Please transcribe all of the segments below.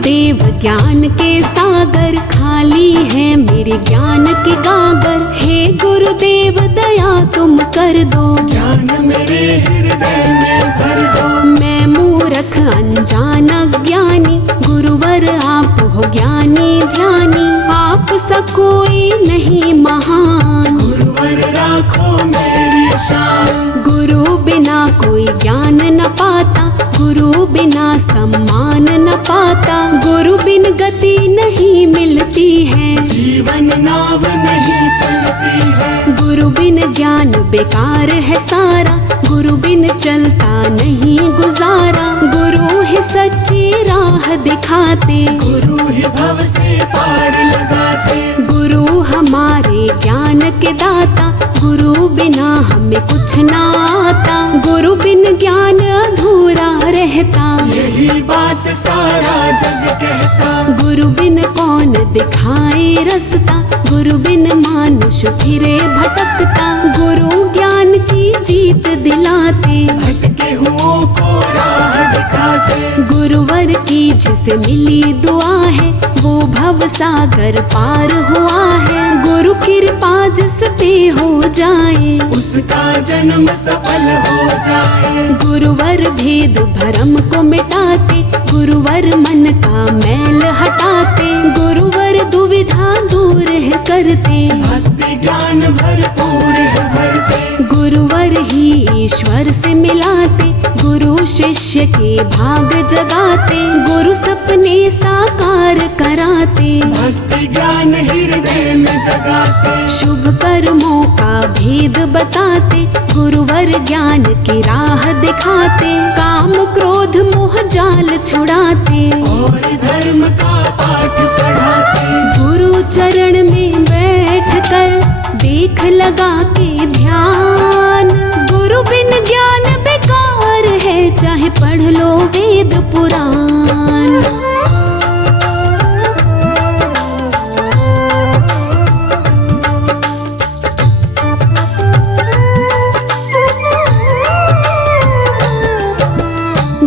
गुरुदेव ज्ञान के सागर, खाली है मेरे ज्ञान के गागर। हे गुरुदेव दया तुम कर दो, ज्ञान मेरे हृदय में भर दो। मैं मूर्ख अनजान अज्ञानी, गुरुवर आप हो ज्ञानी ध्यानी। आप सा कोई नहीं महान, गुरुवर राखो मेरी शान। गुरु बिना कोई ज्ञान न पाता, गुरु बिना सम्मान न पाता। गुरु बिन गति नहीं मिलती है, जीवन नाव नहीं चलती है। गुरु बिन ज्ञान बेकार है सारा, गुरु बिन चलता नहीं गुजारा। गुरु ही सच्ची राह दिखाते, गुरु ही भव से पार लगाते। गुरु हमारे ज्ञान के दाता, गुरु बिना हमें कुछ ना आता। गुरु बिन ज्ञान अधूरा रहता, यही बात सारा जग कहता। गुरु बिन कौन दिखाए रास्ता, गुरु बिन मानुष फिरे भटकता। गुरु ज्ञान की जीत दिलाते, भटके हुओं को राह दिखाते। गुरुवर की जिसे मिली दुआ है, वो भव सागर पार हुआ है। गुरु कृपा जिस पे हो जाए, उसका जन्म सफल हो जाए। गुरुवर भेद भरम को मिटाते, गुरुवर मन का मैल हटाते। गुरुवर दुविधा दूर है करते, भक्ति ज्ञान भरपूर है भरते। गुरुवर ही ईश्वर से मिलाते, गुरु शिष्य के भाग जगाते। गुरु सपने साकार कराते, भक्ति ज्ञान हृदय में जगाते। शुभ कर्मों का भेद बताते, गुरुवर ज्ञान की राह दिखाते। काम क्रोध मोह जाल छुड़ाते, और धर्म का पाठ पढ़ाते। गुरु चरण में बैठ कर देख लगा के ध्यान। गुरु बिन ज्ञान बेकार है, चाहे पढ़ लो वेद पुराण।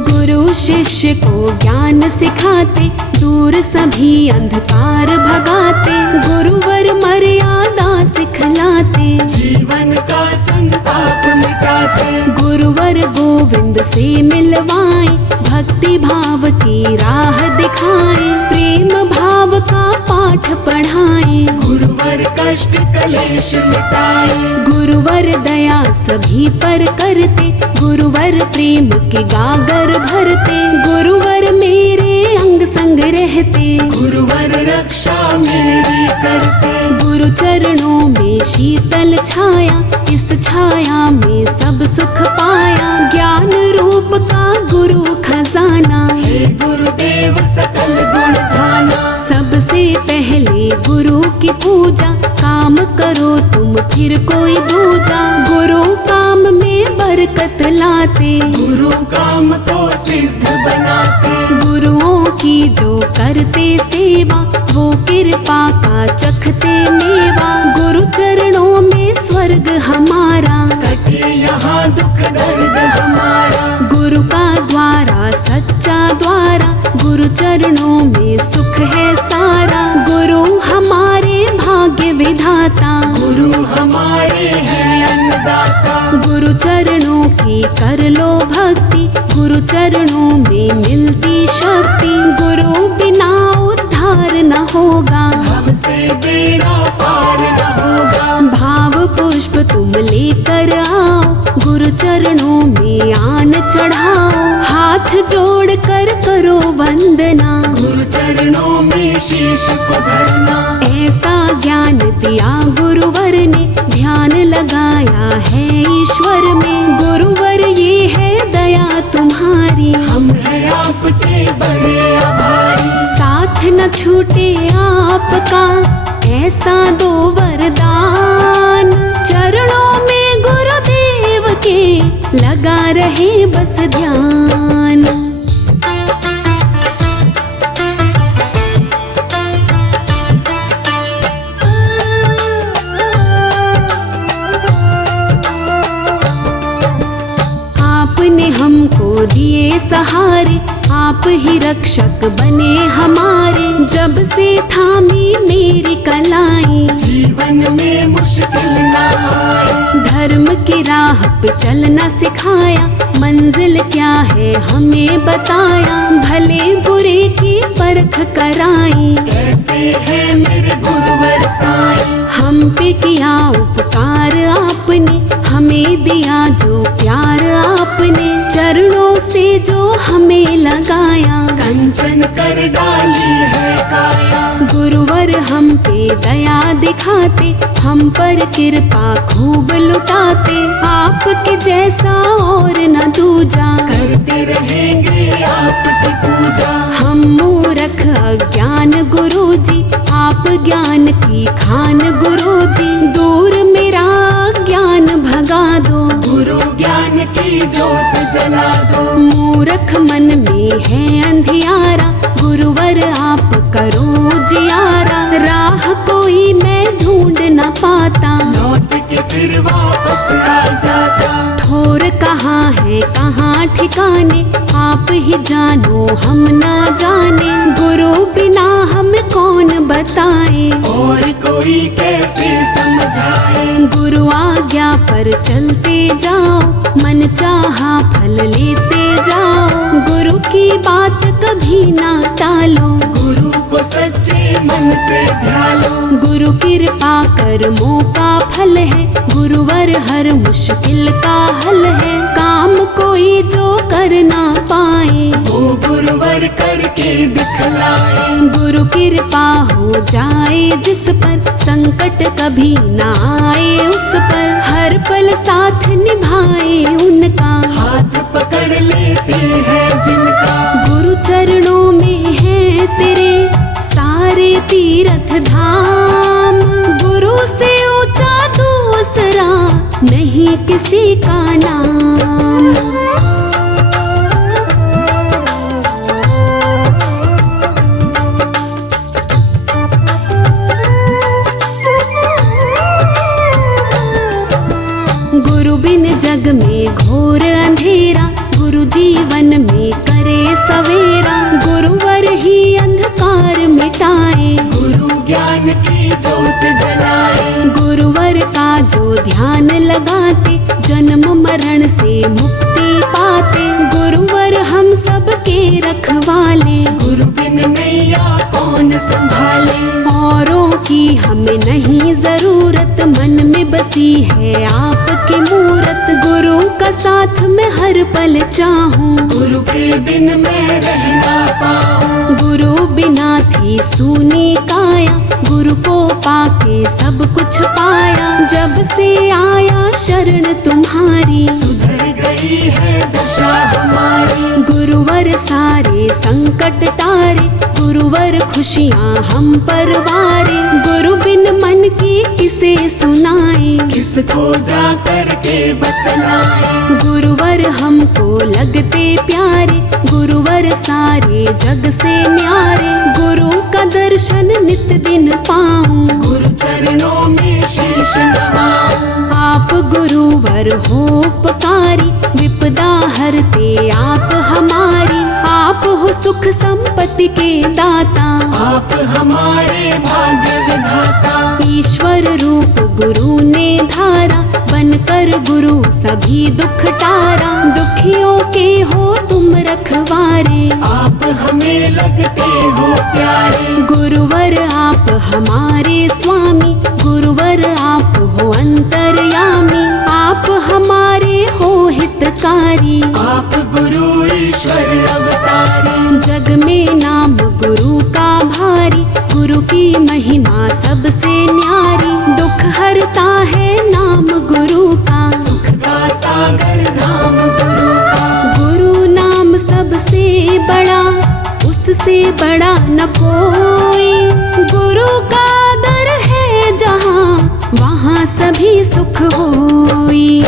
गुरु शिष्य को ज्ञान सिखाते, दूर सभी अंधकार भगाते। गुरुवर मर्यादा सिखलाते, जीवन का संताप मिटाते। गुरुवर गोविंद से मिलवाए, भक्ति भाव की राह दिखाए। प्रेम भाव का पाठ पढ़ाए, गुरुवर कष्ट कलेश मिटाए। गुरुवर दया सभी पर करते, गुरुवर प्रेम के गागर भरते। गुरुवर मेरे अंग संग रहते, गुरुवर रक्षा मेरी करते। गुरु चरणों में शीतल छाया, इस छाया में सब सुख पाया। ज्ञान रूप का गुरु खजाना, हे गुरुदेव सकल गुण धाना। सबसे पहले गुरु की पूजा, काम करो तुम फिर कोई दूजा। गुरु काम में बरकत लाते, गुरु काम को सिद्ध बनाते। गुरुओं की जो करते सेवा, वो कृपा का चखते मेवा। गुरु चरणों में स्वर्ग हमारा, कटे यहाँ दुख दर्द हमारा। गुरु का द्वारा सच्चा द्वारा, गुरु चरणों में सुख है सारा। गुरु हमारे भाग्य विधाता, गुरु हमारे हैं अन्नदाता। गुरु चरणों की कर लो भक्ति, गुरु चरणों में मिलती शक्ति। गुरु बिना उद्धार न होगा, हमसे बेड़ा पार न होगा। भाव पुष्प तुम लेकर आओ, गुरु चरणों में आन चढ़ाओ। हाथ जोड़ कर करो वंदना, गुरु चरणों में शीश को धरना। ऐसा ज्ञान दिया गुरुवर ने, ध्यान लगाया है ईश्वर में। गुरुवर ये है दया तुम्हारी, हम हैं आपके बड़े आभारी। साथ न छूटे आपका, ऐसा दो वरदान। चरणों में गुरुदेव के लगा रहे बस ध्यान। आपने हमको दिए सहारे, आप ही रक्षक बने हमारे, जब से थामी मेरी कलाई, जीवन में मुश्किल ना आए। धर्म की राह पे चलना सिखाया, मंजिल क्या है हमें बताया, भले बुरे की परख कराई। कैसे है मेरे गुरुवर साईं, हम पे किया उपकार आपने, हमें दिया जो प्यार आपने, चरणों से जो हमें लगाया, कंचन कर डाली है काया। गुरुवर हम पे दया दिखाते, हम पर कृपा खूब लुटाते, आपके जैसा और न दूजा, करते रहेंगे आपकी पूजा। हम मूर्ख अज्ञान गुरुजी, आप ज्ञान की खान गुरुजी, दूर मेरा ज्ञान भगा दो, गुरु ज्ञान की जोत जला दो। मूर्ख मन में है अंधियारा, गुरुवर आप करो जियारा, राह कोई मैं ढूंढ न पाता, लौट के फिर वापस आ जाता। ठोर कहाँ है कहाँ ठिकाने, आप ही जानो हम ना जाने, गुरु बिना हम कौन बताए, और कोई कैसे समझाए। गुरु आज्ञा पर चलते जाओ, मन चाहा फल लेते जाओ, गुरु की बात कभी ना टालो, गुरु को सच्चे मन से ध्यालो। गुरु कृपा कर्मों का फल है, गुरुवर हर मुश्किल का हल है, काम कोई जो कर ना पाए, वो गुरुवर करके दिखलाए। गुरु कृपा हो जाए जिस पर, संकट कभी ना आए उस पर, हर पल साथ निभाए उनका, हाथ पकड़ लेते हैं जिनका। गुरु चरणों में है तेरे सारे तीर्थ धाम, गुरु से ऊंचा दूसरा नहीं किसी का नाम। गुरु बिन जग में घोर अंधेरा, गुरु जीवन में करे सवेरा, गुरुवर ही अंधकार मिटाए, गुरु ज्ञान की जोत जलाए। गुरुवर का जो ध्यान लगाते, जन्म मरण से मुक्ति पाते, गुरुवर हम सबके रखवाले, गुरु बिन नैया कौन संभाले। औरों की हमें नहीं जरूरत, मन में बसी है आपकी मूरत, गुरु का साथ मैं हर पल चाहूं, गुरु के बिन मैं रह ना पाऊं। गुरु बिना थी सूनी काया, गुरु को पाके सब कुछ पाया, जब से आया शरण तुम्हारी, सुधर गई है दशा हमारी। गुरुवर सारे संकट टारे, गुरुवर खुशियाँ हम पर वारे, गुरु बिन मन की किसे सुनाए, किसको जा करके बतलाए। गुरुवर हमको लगते प्यारे, गुरुवर सारे जग से न्यारे, गुरु का दर्शन नित दिन पाऊं, गुरु चरणों में शीश नवाऊं। आप गुरुवर हो उपकारी, विपदा हरते आप हमारी, आप हो सुख संपत्ति के दाता, आप हमारे भाग्य विधाता। ईश्वर रूप गुरु ने धारा, बनकर गुरु सभी दुख टारा, दुखियों के हो तुम रखवारे, आप हमें लगते हो प्यारे। गुरुवर आप हमारे स्वामी, गुरुवर आप हो अंतर्यामी, आप हमारे हो हितकारी, आप गुरु ईश्वर अवतारी। जग में नाम गुरु का भारी, गुरु की महिमा सबसे न्यारी, दुख हरता है नाम गुरु का, सुख का सागर नाम गुरु का। गुरु नाम सबसे बड़ा, उससे बड़ा न कोई, गुरु का दर है जहाँ, वहाँ सभी सुख होई।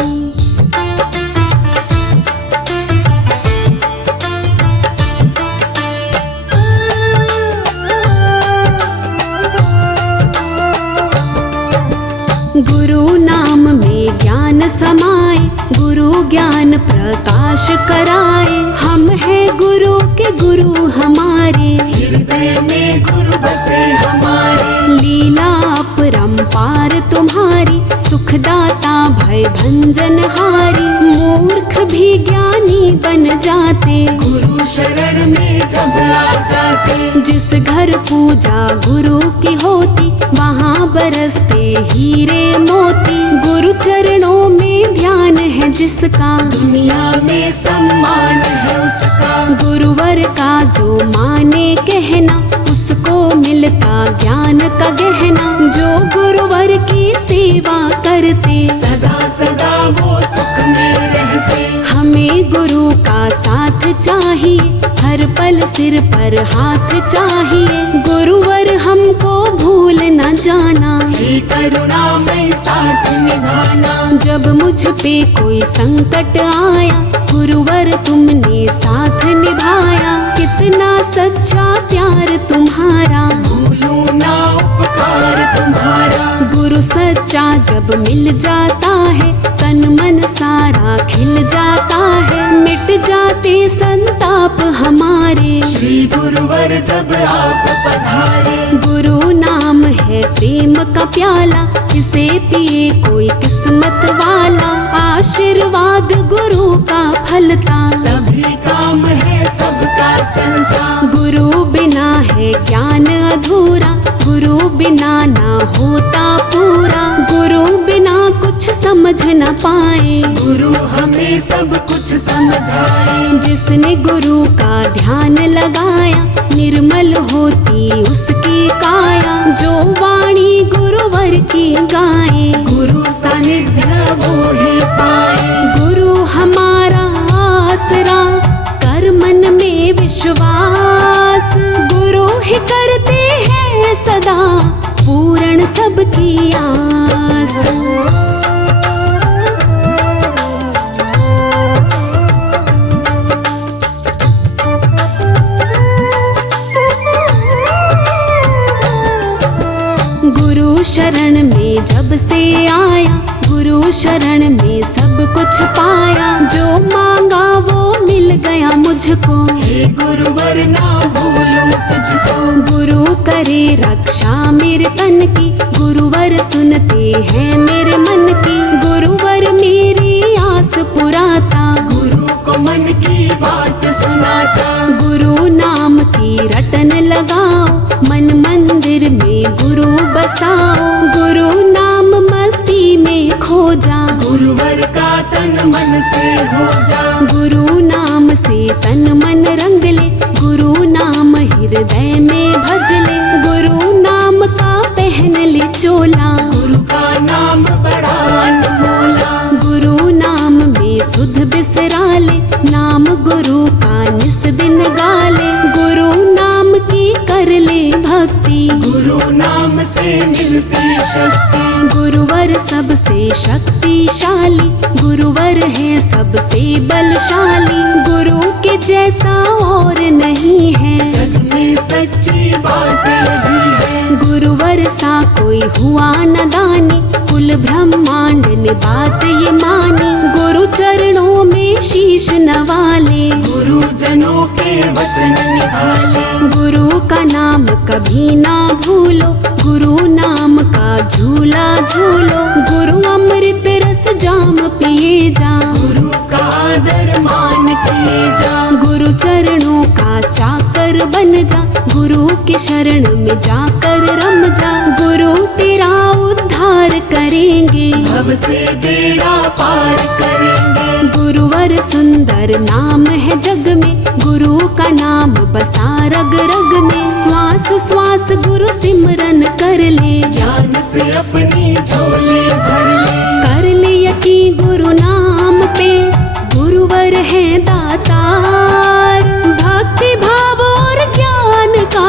गुरु नाम में ज्ञान समाए, गुरु ज्ञान प्रकाश कराए, हम हैं गुरु के गुरु हमारे, हृदय में गुरु बसे हमारे। लीला अपरंपार तुम्हारी, सुखदाता भय भंजन हारी। मूर्ख भी ज्ञानी बन जाते, गुरु शरण में जब आ जाते। जिस घर पूजा गुरु की होती, वहाँ बरसते हीरे मोती। गुरु चरणों में ध्यान है जिसका, दुनिया में सम्मान है उसका। गुरुवर का जो माने कहना, उसको मिलता ज्ञान का गहना। जो गुरुवर की सेवा करते, सदा सदा वो सुख में रहते। हमें गुरु का साथ चाहिए, हर पल सिर पर हाथ चाहिए। गुरुवर हमको भूल न जाना, हे करुणामय साथ निभाना। जब मुझ पे कोई संकट आया, गुरुवर तुमने साथ निभाया। कितना सच्चा प्यार तुम्हारा, भूलूं ना उपकार तुम्हारा। गुरु सच्चा जब मिल जाता है, तन मन सारा खिल जाता है। मिट जाते संताप हमारे, श्री गुरुवर जब आप पधारे। गुरु नाम है प्रेम का प्याला, इसे पिए कोई किस्मत वाला। आशीर्वाद गुरु का फलता, तभी काम है सबका चलता। गुरु बिना है ज्ञान अधूरा, गुरु बिना ना होता पूरा। गुरु बिना कुछ समझ न पाए, गुरु हमें सब कुछ समझाए। जिसने गुरु का ध्यान लगाया, निर्मल होती उसकी काया। जो वाणी गुरुवर की गाए, गुरु सानिध्य वो ही पाए। गुरु हमारा आसरा, कर मन में विश्वास। गुरु ही करते हैं सदा पूर्ण सबकी आस। गुरु शरण में जब से आया, गुरु शरण में सब कुछ पाया। जो मांगा वो मिल गया मुझको, हे गुरुवर ना भूलूं तुझको। गुरु करे रक्षा मेरे तन की, गुरुवर सुनते हैं मेरे मन की। गुरुवर मेरी आस पुराता, गुरु को मन की बात सुनाता। गुरु नाम की रटन लगाओ, मन मंदिर में गुरु बसाओ। गुरु नाम मस्ती में खो जा, गुरुवर का तन मन से हो जा। गुरु नाम से तन मन रंग ले, गुरु नाम हृदय में भज ले। गुरु नाम का पहन ले चोला, गुरु का नाम बड़ा अनमोला। गुरु नाम में सुध बिसरा ले, नाम गुरु का निस दिन गाले। गुरु नाम की कर ले भक्ति, गुरु नाम से मिलती शक्ति। गुरुवर सबसे शक्तिशाली, गुरुवर है सबसे बलशाली। गुरु के जैसा और नहीं है, जग में सच्ची बात यही है। गुरुवर सा कोई हुआ न दानी, कुल ब्रह्मांड ने बात ये मानी। गुरु चरणों में शीश नवाले, गुरु जनों के वचन निभाले। गुरु का नाम कभी ना भूलो, गुरु नाम का झूला झूलो। गुरु अमृत रस जाम पिए जा, गुरु का आदर मान किए जा। गुरु चरणों का चाकर बन जा, गुरु की शरण में जाकर रम जा। गुरु तेरा उद्धार करेंगे, भव से बेड़ा पार करेंगे। गुरुवर सुंदर नाम है जग में, गुरु का नाम बसा रग रग में। श्वास श्वास गुरु सिमरन कर ले, ज्ञान से अपनी झोली भर ले। कर ले यकीन गुरु नाम पे, गुरुवर है दातार। भक्ति भाव और ज्ञान का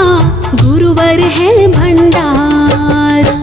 गुरुवर है भंडार।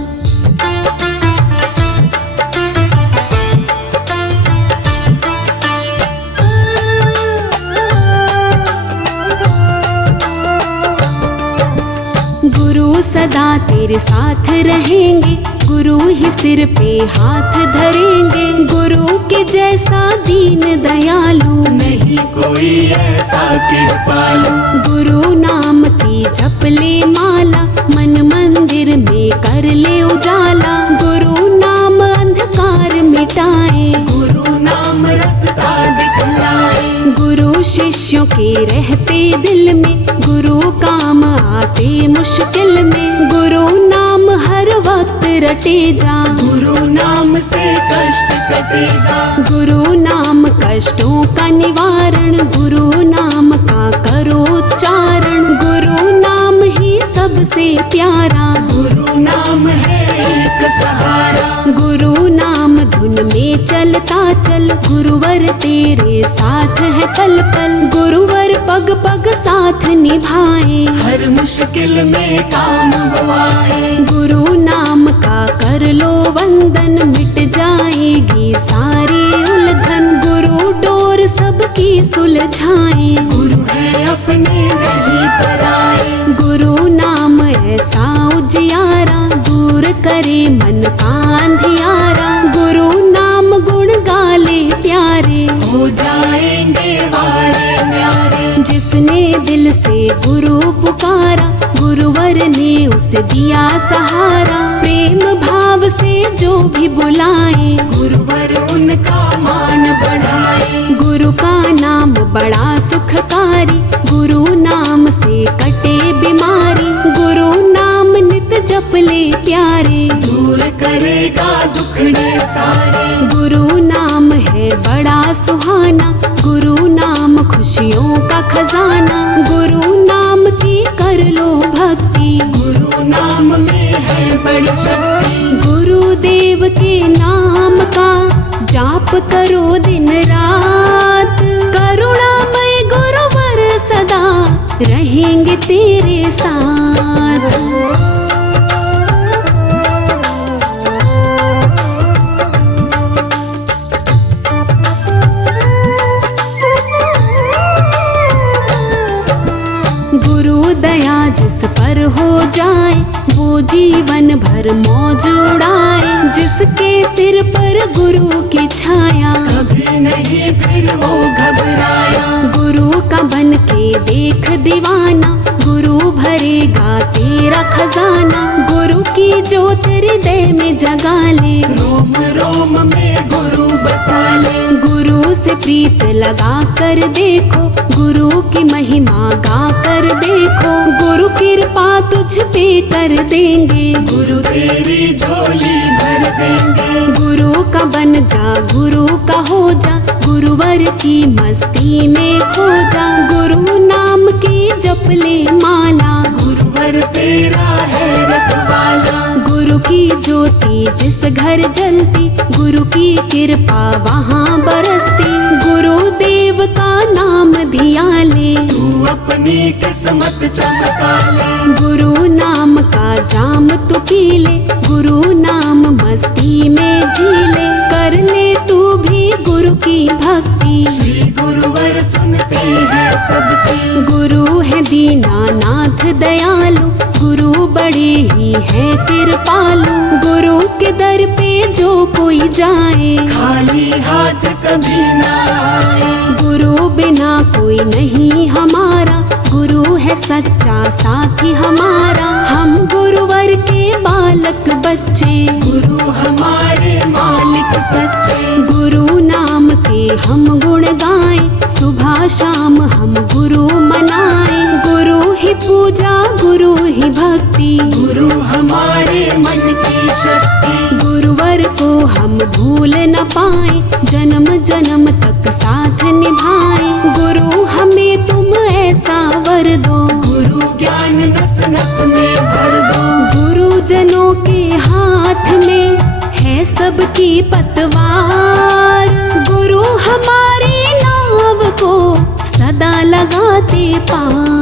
गुरु सदा तेरे साथ रहेंगे, गुरु ही सिर पे हाथ धरेंगे। गुरु के जैसा दीन दयालु नहीं कोई ऐसा कृपालु। गुरु नाम की जप ले माला, मन मंदिर में कर ले उजाला। गुरु नाम अंधकार मिटाए, गुरु नाम रास्ता दिखलाए। गुरु शिष्यों के रहते दिल में, गुरु काम आते मुश्किल में। गुरु नाम हर वक्त रटे जा, गुरु नाम से कष्ट कटेगा। गुरु नाम कष्टों का निवारण, गुरु नाम का करो उच्चारण। गुरु नाम ही सबसे प्यारा, गुरु नाम है एक सहारा। गुरु नाम धुन में चलता चल, गुरुवर तेरे साथ है पल पल। गुरुवर पग पग साथ निभाए, हर मुश्किल में काम हुआए। गुरु नाम का कर लो वंदन, मिट जाएगी सारी उलझन। गुरु डोर सबकी सुलझाए, गुरु है अपने नहीं पराए। गुरु नाम ऐसा उजियारा, दूर करे मन का अंधियारा। गुरु नाम गुण गाले प्यारे, हो जाएंगे वारे न्यारे। जिसने दिल से गुरु पुकारा, गुरुवर ने उसे दिया सहारा। प्रेम भाव से जो भी बुलाए, गुरुवर उनका मान बढ़ाए। गुरु का नाम बड़ा सुखकारी, गुरु नाम से कटे बीमारी। गुरु नाम नित जप ले प्यारे, दूर करेगा दुखड़े सारे। गुरु नाम है बड़ा सुहाना, गुरु नाम खुशियों का खजाना। गुरु नाम की कर लो भक्ति, गुरु नाम में है बड़ी शक्ति। गुरुदेव के नाम का जाप करो दिन रात। करुणामय गुरुवर सदा रहेंगे तेरे साथ। गुरु दया जिस पर हो जाए, वो जीवन भर मौज उड़ाए। जिसके सिर पर गुरु की छाया, कभी नहीं फिर वो घबराया। गुरु का बन के देख दीवाना, गुरु भरेगा तेरा खजाना। गुरु की ज्योत हृदय में जगा ले, रोम रोम में गुरु बसा ले। गुरु से प्रीत लगा कर देखो, गुरु की महिमा गा कर देखो। गुरु कृपा तुझ पे कर देंगे, गुरु तेरी झोली भर देंगे। गुरु का बन जा, गुरु का हो जा, गुरुवर की मस्ती में खो जा। गुरु नाम की जप ले माला, गुरुवर तेरा है रखवाला। गुरु की ज्योति जिस घर जलती, गुरु की कृपा वहाँ बरसती। गुरुदेव का नाम धिया ले, तू अपनी किस्मत चमका ले। गुरु नाम का जाम तू पी ले, गुरु नाम मस्ती में जी ले। कर ले तू भी गुरु की भक्ति, श्री गुरुवर सुनते हैं सबकी। गुरु है दीनानाथ दयालु, गुरु बड़े ही है कृपालु। गुरु के दर पे जो कोई जाए, खाली हाथ कभी ना आए। गुरु बिना कोई नहीं हमारा, गुरु है सच्चा साथी हमारा। हम गुरुवर के बालक बच्चे, गुरु हमारे मालिक सच्चे। गुरु नाम के हम गुण गाएं, सुबह शाम हम गुरु मनाएं। गुरु ही पूजा, गुरु ही भक्ति, गुरु हमारे मन की शक्ति। गुरुवर को हम भूल न पाए, जन्म जन्म तक साथ निभाए। गुरु हमें तुम ऐसा वर दो, गुरु ज्ञान नस नस में भर दो। गुरुजनों के हाथ में है सबकी पतवार। गुरु हमारी नाव को सदा लगाते पार।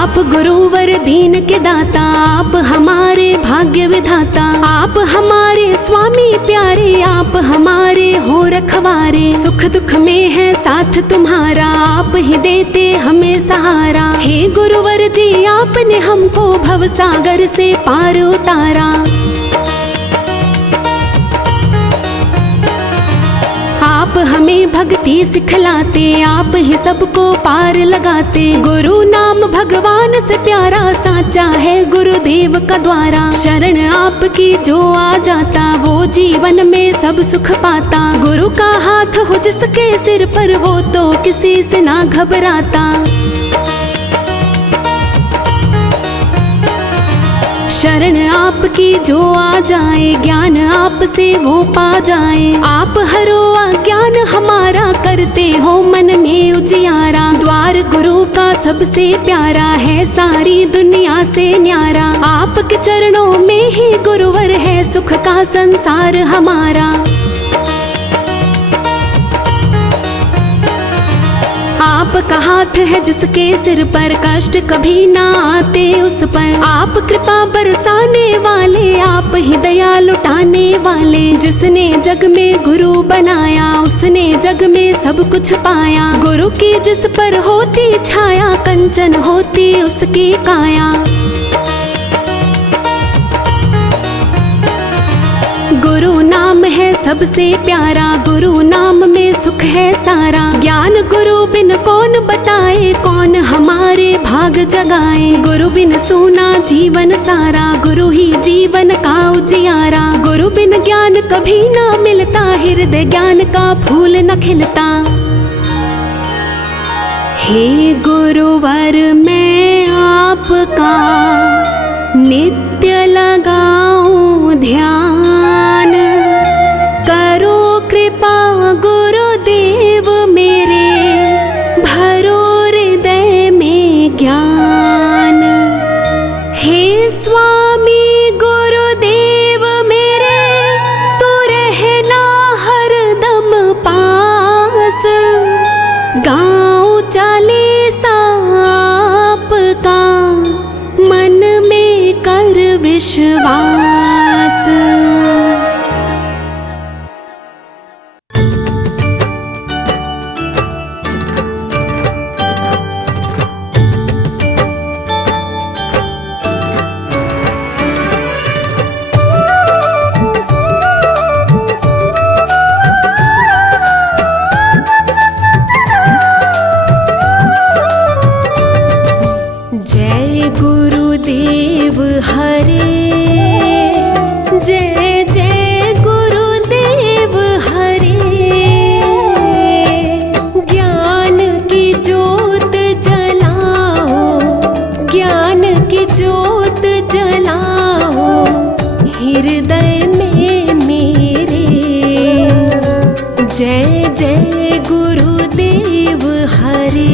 आप गुरुवर दीन के दाता, आप हमारे भाग्य विधाता, आप हमारे स्वामी प्यारे, आप हमारे हो रखवारे। सुख दुख में है साथ तुम्हारा, आप ही देते हमें सहारा। हे गुरुवर जी आपने हमको भव सागर से पार उतारा। आप हमें भक्ति सिखलाते, आप ही सबको पार लगाते। गुरु नाम भगवान से प्यारा, साचा है गुरुदेव का द्वारा। शरण आपकी जो आ जाता, वो जीवन में सब सुख पाता। गुरु का हाथ हो जिसके सिर पर, वो तो किसी से ना घबराता। शरण आपकी जो आ जाए, ज्ञान आपसे वो पा जाए। आप हरो अज्ञान हमारा, करते हो मन में उजियारा। द्वार गुरु का सबसे प्यारा है, सारी दुनिया से न्यारा। आपके चरणों में ही गुरुवर है, सुख का संसार हमारा। आपका हाथ है जिसके सिर पर, कष्ट कभी ना आते उस पर। आप कृपा बरसाने वाले, आप ही दया लुटाने वाले। जिसने जग में गुरु बनाया, उसने जग में सब कुछ पाया। गुरु की जिस पर होती छाया, कंचन होती उसकी काया। गुरु नाम है सबसे प्यारा, गुरु नाम में सुख है सारा। ज्ञान गुरु बिन कौन बताए, कौन हमारे भाग जगाए। गुरु बिन सूना जीवन सारा, गुरु ही जीवन का उजियारा। गुरु बिन ज्ञान कभी ना मिलता, हृदय ज्ञान का फूल न खिलता। हे गुरुवर मैं आपका नित्य लगाऊं ध्यान। करो कृपा गुरुदेव मेरे, भरो हृदय में ज्ञान। हे स्वामी गुरुदेव मेरे, तू रहना हरदम पास। गाऊं चालीसा आपका, मन में कर विश्वास। जय गुरुदेव हरे, जय जय गुरुदेव हरे। ज्ञान की जोत जलाओ, ज्ञान की जोत जलाओ हृदय में मेरे। जय जय गुरुदेव हरे।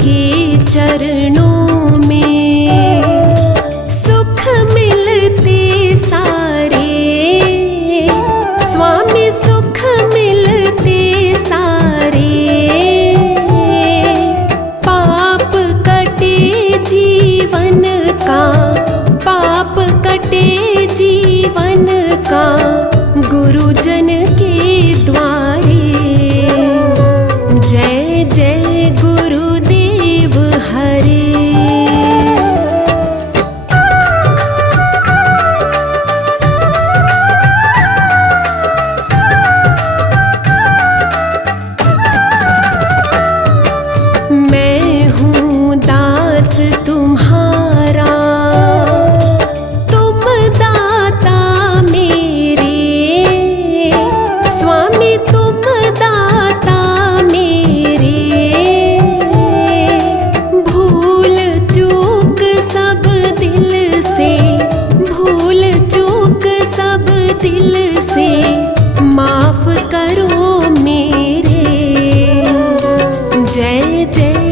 के चरणों में सुख मिलते सारे, स्वामी सुख मिलते सारे। पाप कटे जीवन का, पाप कटे जीवन का, गुरुजन के द्वारे। जय जय गुरुदेव हरे। मैं हूँ दास तुम्हारा, तुम दाता मेरे। स्वामी तुम दाता मेरे। भूल चूक सब दिल से, भूल चूक सब दिल से माफ करो मेरे। जय जय